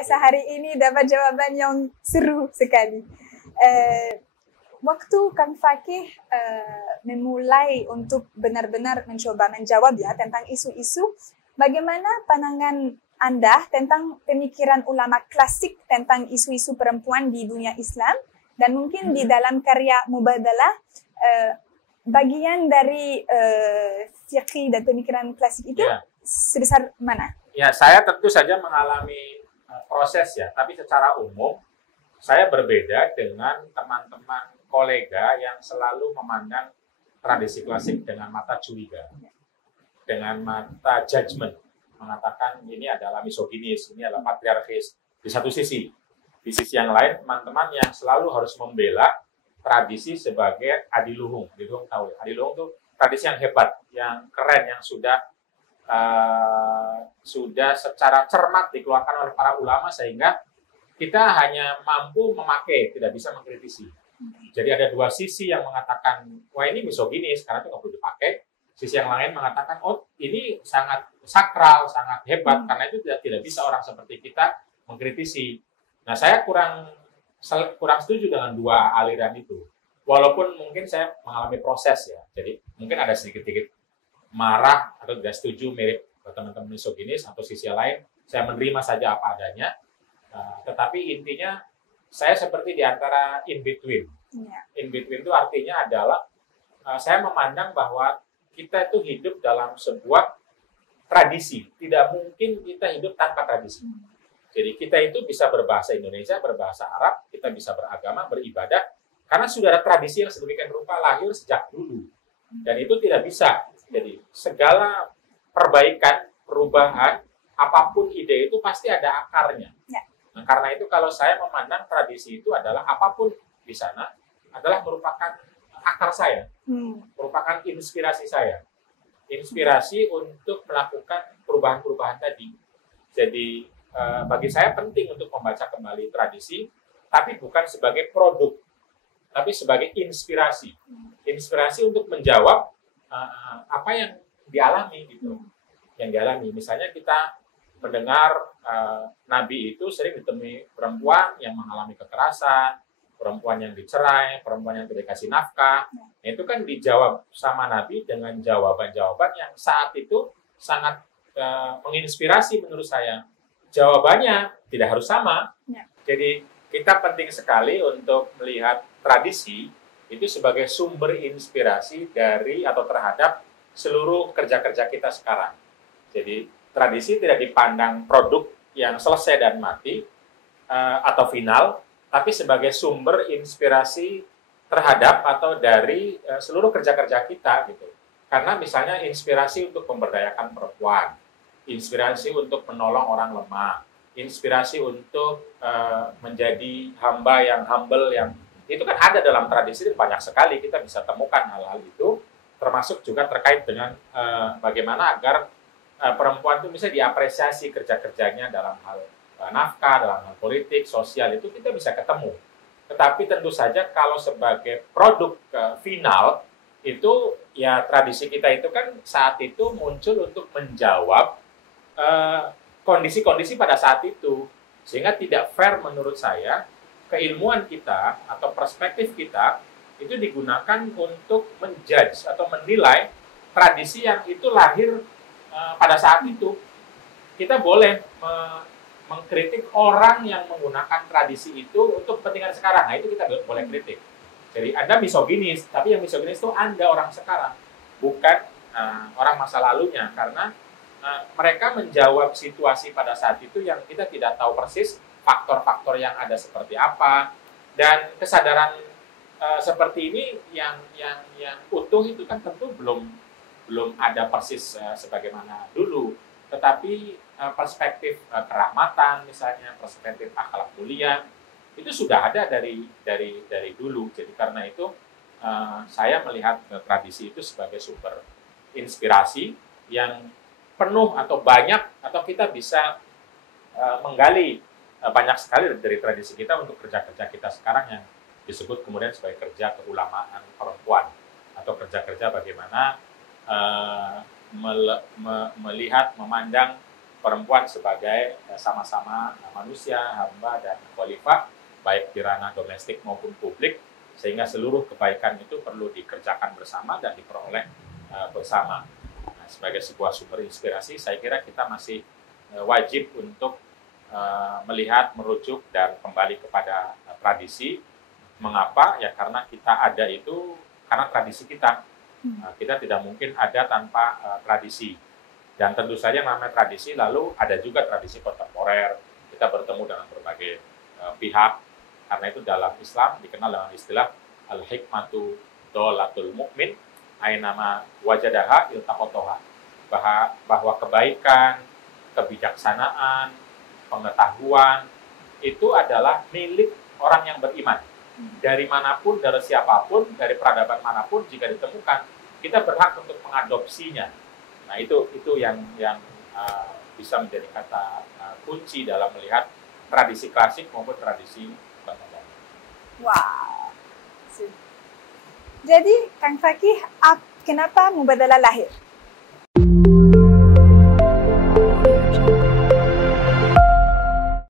biasa hari ini dapat jawaban yang seru sekali. Waktu Kang Fakih memulai untuk benar-benar mencoba menjawab ya tentang isu-isu, bagaimana pandangan Anda tentang pemikiran ulama klasik tentang isu-isu perempuan di dunia Islam, dan mungkin di dalam karya Mubadalah bagian dari fiqh dan pemikiran klasik itu sebesar mana? Ya, saya tentu saja mengalami proses ya, tapi secara umum saya berbeda dengan teman-teman kolega yang selalu memandang tradisi klasik dengan mata curiga, dengan mata judgment, mengatakan ini adalah misoginis, ini adalah patriarkis. Di satu sisi, di sisi yang lain teman-teman yang selalu harus membela tradisi sebagai adiluhung. Adiluhung tahu ya? Adiluhung itu tradisi yang hebat, yang keren, yang sudah secara cermat dikeluarkan oleh para ulama sehingga kita hanya mampu memakai, tidak bisa mengkritisi. Jadi ada dua sisi yang mengatakan, wah ini misoginis karena itu nggak perlu dipakai. Sisi yang lain mengatakan, oh ini sangat sakral, sangat hebat karena itu tidak bisa orang seperti kita mengkritisi. Nah saya kurang setuju dengan dua aliran itu. Walaupun mungkin saya mengalami proses ya, jadi mungkin ada sedikit-sedikit marah atau tidak setuju mirip teman-teman misoginis, atau sisi lain saya menerima saja apa adanya. Tetapi intinya saya seperti di antara in between. In between itu artinya adalah saya memandang bahwa kita itu hidup dalam sebuah tradisi. Tidak mungkin kita hidup tanpa tradisi. Jadi kita itu bisa berbahasa Indonesia, berbahasa Arab, kita bisa beragama, beribadah, karena sudah ada tradisi yang sedemikian rupa lahir sejak dulu. Dan itu tidak bisa. Jadi segala perbaikan, perubahan, apapun ide itu pasti ada akarnya. Nah, karena itu kalau saya memandang tradisi itu adalah apapun di sana adalah merupakan akar saya, merupakan inspirasi saya. Inspirasi untuk melakukan perubahan-perubahan tadi. Jadi bagi saya penting untuk membaca kembali tradisi, tapi bukan sebagai produk, tapi sebagai inspirasi. Inspirasi untuk menjawab apa yang dialami gitu. Yang dialami, misalnya kita mendengar Nabi itu sering ditemui perempuan yang mengalami kekerasan, perempuan yang dicerai, perempuan yang tidak dikasih nafkah. Itu kan dijawab sama Nabi dengan jawaban-jawaban yang saat itu sangat menginspirasi menurut saya. Jawabannya tidak harus sama. Jadi kita penting sekali untuk melihat tradisi itu sebagai sumber inspirasi dari atau terhadap seluruh kerja-kerja kita sekarang. Jadi tradisi tidak dipandang produk yang selesai dan mati atau final, tapi sebagai sumber inspirasi terhadap atau dari seluruh kerja-kerja kita gitu. Karena misalnya inspirasi untuk memberdayakan perempuan, inspirasi untuk menolong orang lemah, inspirasi untuk menjadi hamba yang humble, yang itu kan ada dalam tradisi dan banyak sekali kita bisa temukan hal-hal itu, termasuk juga terkait dengan bagaimana agar perempuan itu bisa diapresiasi kerja-kerjanya dalam hal nafkah, dalam hal politik, sosial, itu kita bisa ketemu. Tetapi tentu saja kalau sebagai produk final, itu ya tradisi kita itu kan saat itu muncul untuk menjawab kondisi-kondisi pada saat itu. Sehingga tidak fair menurut saya keilmuan kita atau perspektif kita itu digunakan untuk menjudge atau menilai tradisi yang itu lahir pada saat itu. Kita boleh mengkritik orang yang menggunakan tradisi itu untuk kepentingan sekarang. Nah, itu kita boleh kritik. Jadi Anda misoginis, tapi yang misoginis itu Anda orang sekarang, bukan orang masa lalunya. Karena mereka menjawab situasi pada saat itu yang kita tidak tahu persis faktor-faktor yang ada seperti apa, dan kesadaran seperti ini yang utuh itu kan tentu belum ada persis sebagaimana dulu, tetapi perspektif kerahmatan misalnya, perspektif akhlak mulia itu sudah ada dari dulu. Jadi karena itu saya melihat tradisi itu sebagai sumber inspirasi yang penuh atau banyak, atau kita bisa menggali banyak sekali dari tradisi kita untuk kerja-kerja kita sekarang yang disebut kemudian sebagai kerja keulamaan perempuan, atau kerja-kerja bagaimana melihat, memandang perempuan sebagai sama-sama manusia, hamba, dan khalifah, baik di ranah domestik maupun publik, sehingga seluruh kebaikan itu perlu dikerjakan bersama dan diperoleh bersama. Nah, sebagai sebuah sumber inspirasi, saya kira kita masih wajib untuk melihat, merujuk, dan kembali kepada tradisi. Mengapa? Ya karena kita ada itu karena tradisi kita. Kita tidak mungkin ada tanpa tradisi. Dan tentu saja namanya tradisi, lalu ada juga tradisi kontemporer. Kita bertemu dengan berbagai pihak. Karena itu dalam Islam dikenal dengan istilah al-hikmatu dolatul mu'min, aynama wajadaha iltaqotoha. Bahwa kebaikan, kebijaksanaan, pengetahuan, itu adalah milik orang yang beriman. Dari manapun, dari siapapun, dari peradaban manapun, jika ditemukan, kita berhak untuk mengadopsinya. Nah, itu yang bisa menjadi kata kunci dalam melihat tradisi klasik maupun tradisi kontemporer. Wow. Jadi, Kang Fakih, kenapa Mubadalah lahir?